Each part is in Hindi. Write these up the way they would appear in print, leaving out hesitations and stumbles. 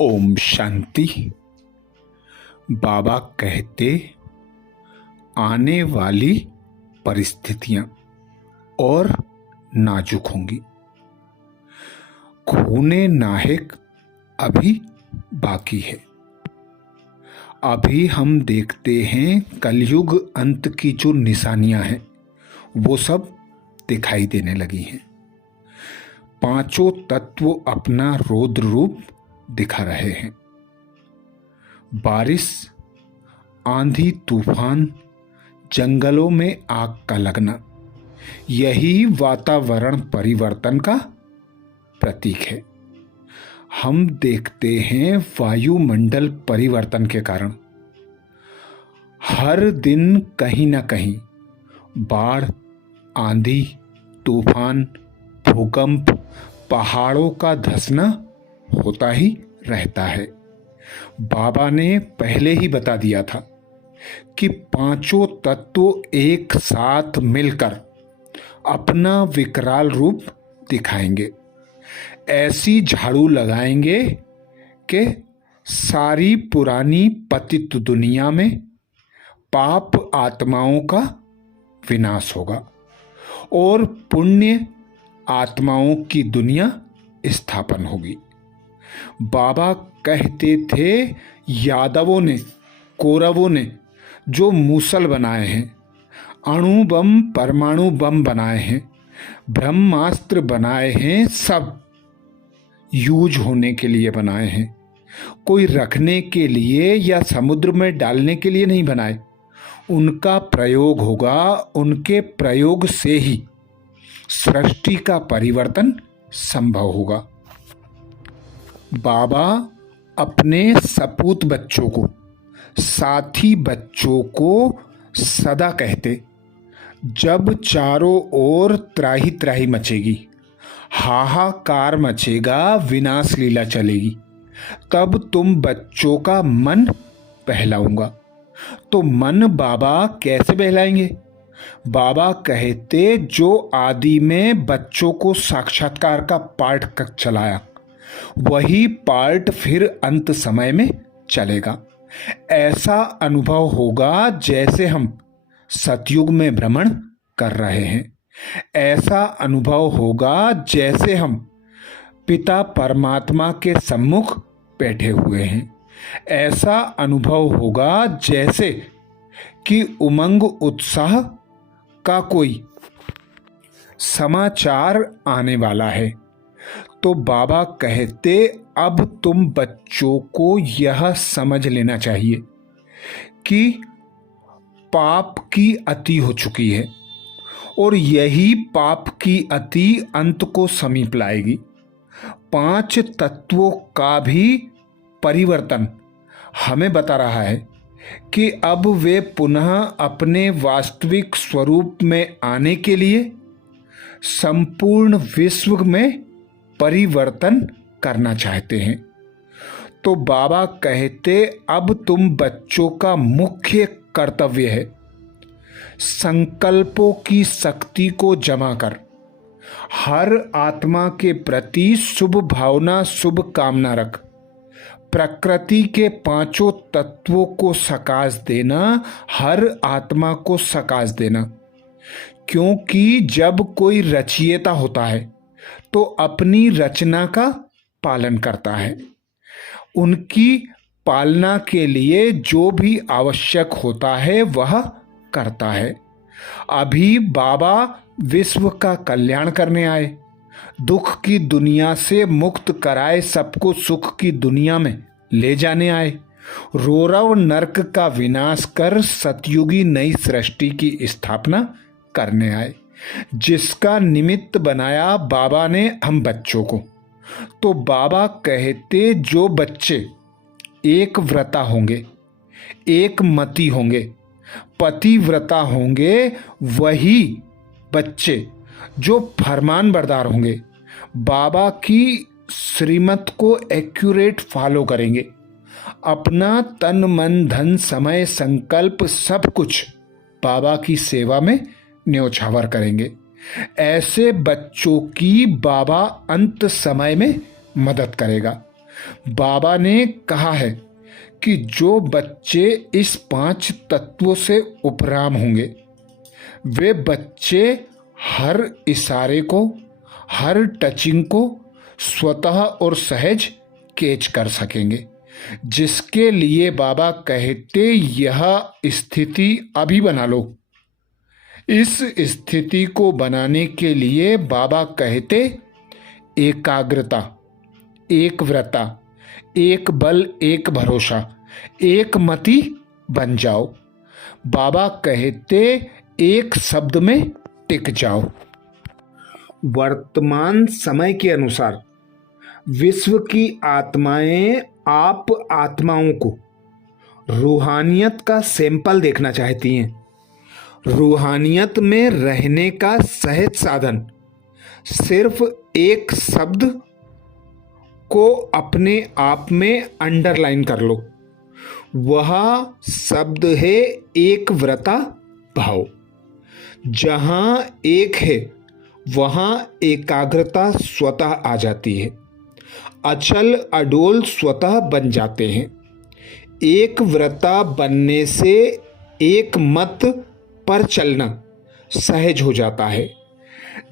ओम शांति। बाबा कहते आने वाली परिस्थितियां और नाजुक होंगी। खूने नाहक अभी बाकी है। अभी हम देखते हैं कलयुग अंत की जो निशानियां हैं वो सब दिखाई देने लगी हैं। पांचों तत्व अपना रौद्र रूप दिखा रहे हैं। बारिश, आंधी, तूफान, जंगलों में आग का लगना, यही वातावरण परिवर्तन का प्रतीक है। हम देखते हैं वायुमंडल परिवर्तन के कारण हर दिन कहीं ना कहीं बाढ़, आंधी, तूफान, भूकंप, पहाड़ों का धंसना होता ही रहता है। बाबा ने पहले ही बता दिया था कि पांचों तत्व एक साथ मिलकर अपना विकराल रूप दिखाएंगे। ऐसी झाड़ू लगाएंगे कि सारी पुरानी पतित दुनिया में पाप आत्माओं का विनाश होगा और पुण्य आत्माओं की दुनिया स्थापन होगी। बाबा कहते थे यादवों ने, कौरवों ने जो मूसल बनाए हैं, अणु बम, परमाणु बम बनाए हैं, ब्रह्मास्त्र बनाए हैं, सब यूज होने के लिए बनाए हैं। कोई रखने के लिए या समुद्र में डालने के लिए नहीं बनाए। उनका प्रयोग होगा, उनके प्रयोग से ही सृष्टि का परिवर्तन संभव होगा। बाबा अपने सपूत बच्चों को, साथी बच्चों को सदा कहते, जब चारों ओर त्राही त्राही मचेगी, हाहाकार मचेगा, विनाश लीला चलेगी, तब तुम बच्चों का मन बहलाऊंगा। तो मन बाबा कैसे बहलाएंगे? बाबा कहते जो आदि में बच्चों को साक्षात्कार का पाठ चलाया, वही पार्ट फिर अंत समय में चलेगा। ऐसा अनुभव होगा जैसे हम सतयुग में भ्रमण कर रहे हैं। ऐसा अनुभव होगा जैसे हम पिता परमात्मा के सम्मुख बैठे हुए हैं। ऐसा अनुभव होगा जैसे कि उमंग उत्साह का कोई समाचार आने वाला है। तो बाबा कहते अब तुम बच्चों को यह समझ लेना चाहिए कि पाप की अति हो चुकी है और यही पाप की अति अंत को समीप लाएगी। पांच तत्वों का भी परिवर्तन हमें बता रहा है कि अब वे पुनः अपने वास्तविक स्वरूप में आने के लिए संपूर्ण विश्व में परिवर्तन करना चाहते हैं। तो बाबा कहते अब तुम बच्चों का मुख्य कर्तव्य है संकल्पों की शक्ति को जमा कर हर आत्मा के प्रति शुभ भावना, शुभ कामना रख प्रकृति के पांचों तत्वों को सकाश देना, हर आत्मा को सकाश देना। क्योंकि जब कोई रचयिता होता है तो अपनी रचना का पालन करता है। उनकी पालना के लिए जो भी आवश्यक होता है वह करता है। अभी बाबा विश्व का कल्याण करने आए, दुख की दुनिया से मुक्त कराए, सबको सुख की दुनिया में ले जाने आए। रौरव नरक का विनाश कर सतयुगी नई सृष्टि की स्थापना करने आए, जिसका निमित्त बनाया बाबा ने हम बच्चों को। तो बाबा कहते जो बच्चे एक व्रता होंगे, एक मति होंगे, पतिव्रता होंगे, वही बच्चे जो फरमान बरदार होंगे, बाबा की श्रीमत को एक्यूरेट फॉलो करेंगे, अपना तन मन धन समय संकल्प सब कुछ बाबा की सेवा में न्योछावर करेंगे। ऐसे बच्चों की बाबा अंत समय में मदद करेगा। बाबा ने कहा है कि जो बच्चे इस 5 तत्वों से उपराम होंगे वे बच्चे हर इशारे को, हर टचिंग को स्वतः और सहज कैच कर सकेंगे, जिसके लिए बाबा कहते यह स्थिति अभी बना लो। इस स्थिति को बनाने के लिए बाबा कहते एकाग्रता, एक व्रता, एक बल, एक भरोसा, एक मति बन जाओ। बाबा कहते एक शब्द में टिक जाओ। वर्तमान समय के अनुसार विश्व की आत्माएं आप आत्माओं को रूहानियत का सैंपल देखना चाहती हैं। रूहानियत में रहने का सहज साधन सिर्फ एक शब्द को अपने आप में अंडरलाइन कर लो। वह शब्द है एक व्रता भाव। जहां एक है वहां एकाग्रता स्वतः आ जाती है, अचल अडोल स्वतः बन जाते हैं। एक व्रता बनने से एक मत पर चलना सहज हो जाता है।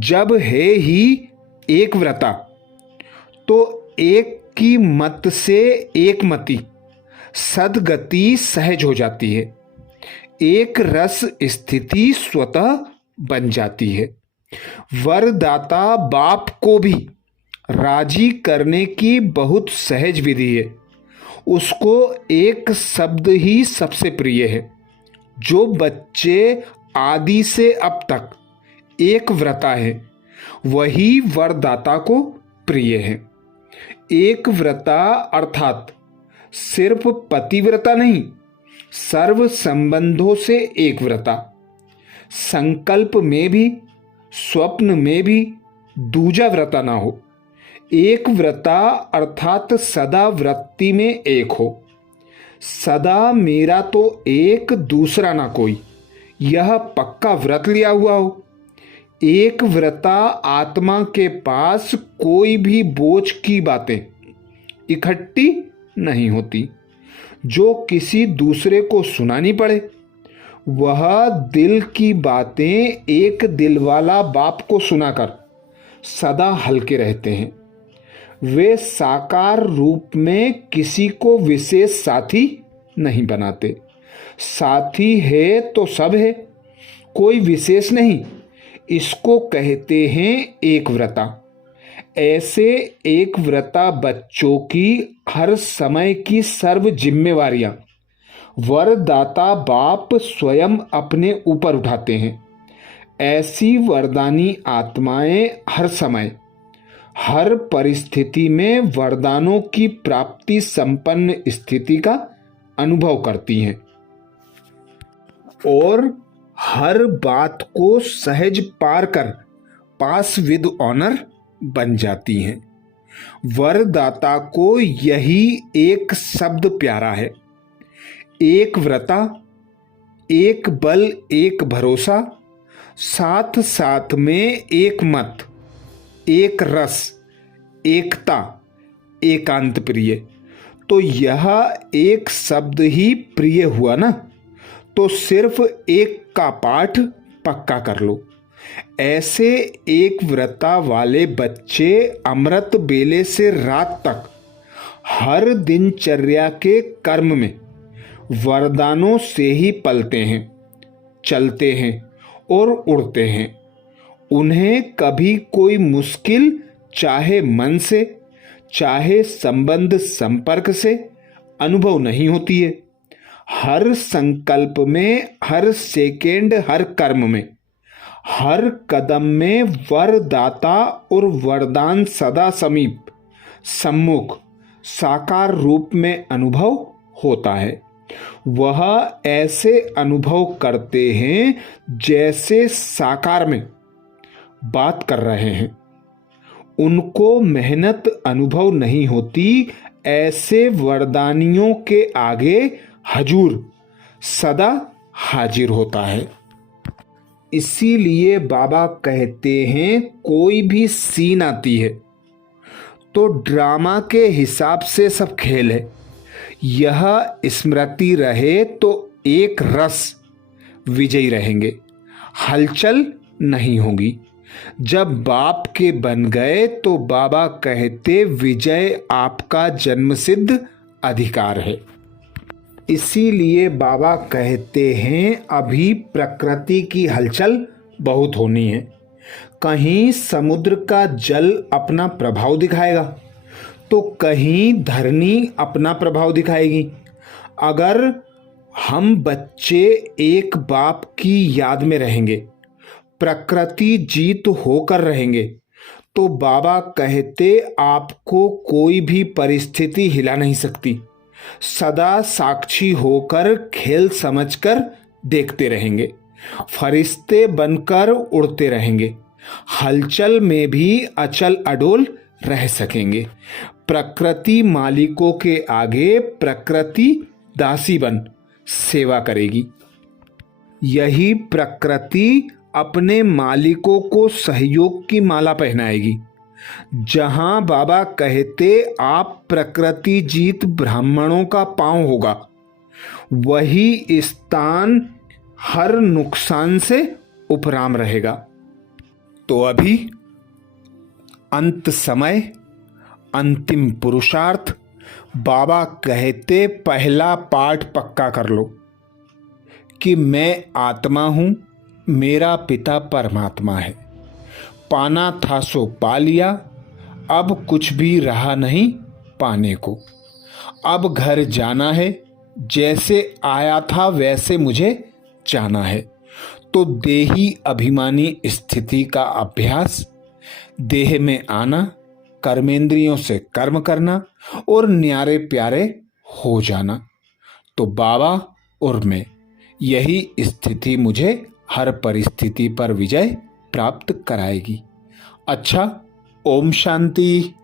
जब है ही एक व्रता तो एक की मत से एक मति सदगति सहज हो जाती है। एक रस स्थिति स्वतः बन जाती है। वरदाता बाप को भी राजी करने की बहुत सहज विधि है। उसको एक शब्द ही सबसे प्रिय है। जो बच्चे आदि से अब तक एक व्रता है वही वरदाता को प्रिय है। एक व्रता अर्थात सिर्फ पतिव्रता नहीं, सर्व संबंधों से एक व्रता। संकल्प में भी स्वप्न में भी दूजा व्रता ना हो। एक व्रता अर्थात सदा वृत्ति में एक हो। सदा मेरा तो एक, दूसरा ना कोई, यह पक्का व्रत लिया हुआ हो। एक व्रता आत्मा के पास कोई भी बोझ की बातें इकट्ठी नहीं होती जो किसी दूसरे को सुनानी पड़े। वह दिल की बातें एक दिलवाला बाप को सुनाकर सदा हल्के रहते हैं। वे साकार रूप में किसी को विशेष साथी नहीं बनाते। साथी है तो सब है, कोई विशेष नहीं। इसको कहते हैं एक व्रता। ऐसे एक व्रता बच्चों की हर समय की सर्व जिम्मेवारियां वरदाता बाप स्वयं अपने ऊपर उठाते हैं। ऐसी वरदानी आत्माएं हर समय हर परिस्थिति में वरदानों की प्राप्ति संपन्न स्थिति का अनुभव करती हैं और हर बात को सहज पार कर पास विद ऑनर बन जाती हैं। वरदाता को यही एक शब्द प्यारा है। एक व्रता, एक बल, एक भरोसा, साथ साथ में एक मत, एक रस, एकता, एकांत प्रिय। तो यह एक शब्द ही प्रिय हुआ ना, तो सिर्फ एक का पाठ पक्का कर लो। ऐसे एक व्रता वाले बच्चे अमृत बेले से रात तक हर दिनचर्या के कर्म में वरदानों से ही पलते हैं, चलते हैं और उड़ते हैं। उन्हें कभी कोई मुश्किल चाहे मन से चाहे संबंध संपर्क से अनुभव नहीं होती है। हर संकल्प में, हर सेकेंड, हर कर्म में, हर कदम में वरदाता और वरदान सदा समीप, सम्मुख, साकार रूप में अनुभव होता है। वह ऐसे अनुभव करते हैं जैसे साकार में बात कर रहे हैं। उनको मेहनत अनुभव नहीं होती। ऐसे वरदानियों के आगे हजूर सदा हाजिर होता है। इसीलिए बाबा कहते हैं कोई भी सीन आती है तो ड्रामा के हिसाब से सब खेल है। यह स्मृति रहे तो एक रस विजयी रहेंगे, हलचल नहीं होगी। जब बाप के बन गए तो बाबा कहते विजय आपका जन्मसिद्ध अधिकार है। इसीलिए बाबा कहते हैं अभी प्रकृति की हलचल बहुत होनी है। कहीं समुद्र का जल अपना प्रभाव दिखाएगा तो कहीं धरनी अपना प्रभाव दिखाएगी। अगर हम बच्चे एक बाप की याद में रहेंगे, प्रकृति जीत होकर रहेंगे, तो बाबा कहते आपको कोई भी परिस्थिति हिला नहीं सकती। सदा साक्षी होकर खेल समझकर देखते रहेंगे, फरिश्ते बनकर उड़ते रहेंगे, हलचल में भी अचल अडोल रह सकेंगे। प्रकृति मालिकों के आगे प्रकृति दासी बन सेवा करेगी। यही प्रकृति अपने मालिकों को सहयोग की माला पहनाएगी। जहां बाबा कहते आप प्रकृति जीत ब्राह्मणों का पांव होगा, वही स्थान हर नुकसान से उपराम रहेगा। तो अभी अंत समय, अंतिम पुरुषार्थ, बाबा कहते पहला पाठ पक्का कर लो कि मैं आत्मा हूं, मेरा पिता परमात्मा है। पाना था सो पा लिया, अब कुछ भी रहा नहीं पाने को। अब घर जाना है, जैसे आया था वैसे मुझे जाना है। तो देही अभिमानी स्थिति का अभ्यास, देह में आना, कर्मेंद्रियों से कर्म करना और न्यारे प्यारे हो जाना। तो बाबा और मैं, यही स्थिति मुझे हर परिस्थिति पर विजय प्राप्त कराएगी। अच्छा, ओम शांति।